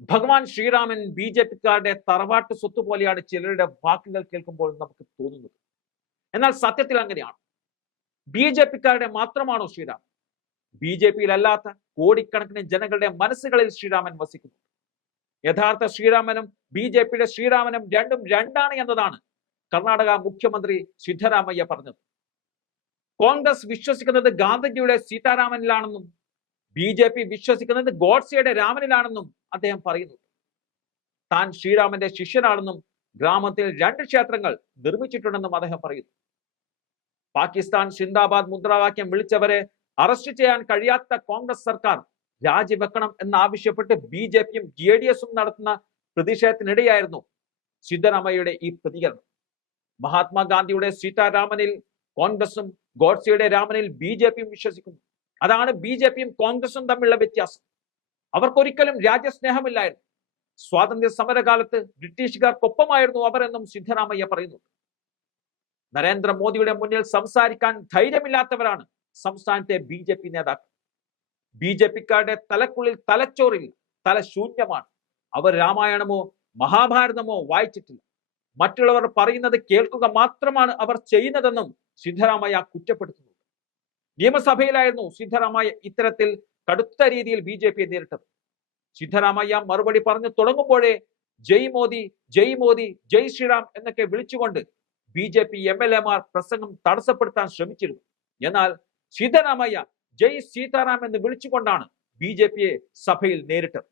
ഭഗവാൻ Sreeraman B J പിക്കാരുടെ തറവാട്ട് സ്വത്ത് പോലെയാണ് ചിലരുടെ വാക്കുകൾ കേൾക്കുമ്പോൾ നമുക്ക് തോന്നുന്നത്. എന്നാൽ സത്യത്തിൽ അങ്ങനെയാണ്. ബി ജെ പിക്കാരുടെ മാത്രമാണോ ശ്രീരാമൻ? ബി ജെ പിയിലല്ലാത്ത കോടിക്കണക്കിന് ജനങ്ങളുടെ മനസ്സുകളിൽ ശ്രീരാമൻ വസിക്കുന്നു. യഥാർത്ഥ ശ്രീരാമനും ബി ജെ പിയുടെ ശ്രീരാമനും രണ്ടും രണ്ടാണ് എന്നതാണ് കർണാടക മുഖ്യമന്ത്രി സിദ്ധരാമയ്യ പറഞ്ഞത്. കോൺഗ്രസ് വിശ്വസിക്കുന്നത് ഗാന്ധിജിയുടെ സീതാരാമനിലാണെന്നും ബി ജെ പി വിശ്വസിക്കുന്നത് ഗോഡ്സെയുടെ രാമനിലാണെന്നും അദ്ദേഹം പറയുന്നു. താൻ ശ്രീരാമന്റെ ശിഷ്യനാണെന്നും ഗ്രാമത്തിൽ 2 ക്ഷേത്രങ്ങൾ നിർമ്മിച്ചിട്ടുണ്ടെന്നും അദ്ദേഹം പറയുന്നു. പാകിസ്ഥാൻ സിന്ദാബാദ് മുദ്രാവാക്യം വിളിച്ചവരെ അറസ്റ്റ് ചെയ്യാൻ കഴിയാത്ത കോൺഗ്രസ് സർക്കാർ രാജിവെക്കണം എന്നാവശ്യപ്പെട്ട് ബി ജെ പിയും ജെ ഡി എസും നടത്തുന്ന പ്രതിഷേധത്തിനിടെയായിരുന്നു സിദ്ധരാമയ്യയുടെ ഈ പ്രതികരണം. മഹാത്മാഗാന്ധിയുടെ സീതാരാമനിൽ കോൺഗ്രസും ഗോഡ്സെയുടെ രാമനിൽ ബി ജെ പിയും വിശ്വസിക്കുന്നു. അതാണ് ബി ജെ പിയും കോൺഗ്രസും തമ്മിലുള്ള വ്യത്യാസം. അവർക്കൊരിക്കലും രാജ്യസ്നേഹമില്ലായിരുന്നു. സ്വാതന്ത്ര്യ സമരകാലത്ത് ബ്രിട്ടീഷുകാർക്കൊപ്പമായിരുന്നു അവർ എന്നും സിദ്ധരാമയ്യ പറയുന്നു. നരേന്ദ്രമോദിയുടെ മുന്നിൽ സംസാരിക്കാൻ ധൈര്യമില്ലാത്തവരാണ് സംസ്ഥാനത്തെ ബി ജെ പി നേതാക്കൾ. ബി ജെ പിക്കാരുടെ തലക്കുള്ളിൽ തലച്ചോറിൽ തലശൂന്യമാണ്. അവർ രാമായണമോ മഹാഭാരതമോ വായിച്ചിട്ടില്ല. മറ്റുള്ളവർ പറയുന്നത് കേൾക്കുക മാത്രമാണ് അവർ ചെയ്യുന്നതെന്നും സിദ്ധരാമയ്യ കുറ്റപ്പെടുത്തുന്നു. നിയമസഭയിലായിരുന്നു സിദ്ധരാമയ്യ ഇത്തരത്തിൽ കടുത്ത രീതിയിൽ ബി ജെ പിയെ നേരിട്ടത്. സിദ്ധരാമയ്യ മറുപടി പറഞ്ഞു തുടങ്ങുമ്പോഴേ ജയ് മോദി, ജയ് മോദി, ജയ് ശ്രീറാം എന്നൊക്കെ വിളിച്ചുകൊണ്ട് B J P M L എമാർ പ്രസംഗം തടസ്സപ്പെടുത്താൻ ശ്രമിച്ചിരുന്നു. എന്നാൽ സിദ്ധരാമയ്യ ജയ് സീതാറാം എന്ന് വിളിച്ചുകൊണ്ടാണ് ബി ജെ പിയെ സഭയിൽ നേരിട്ടത്.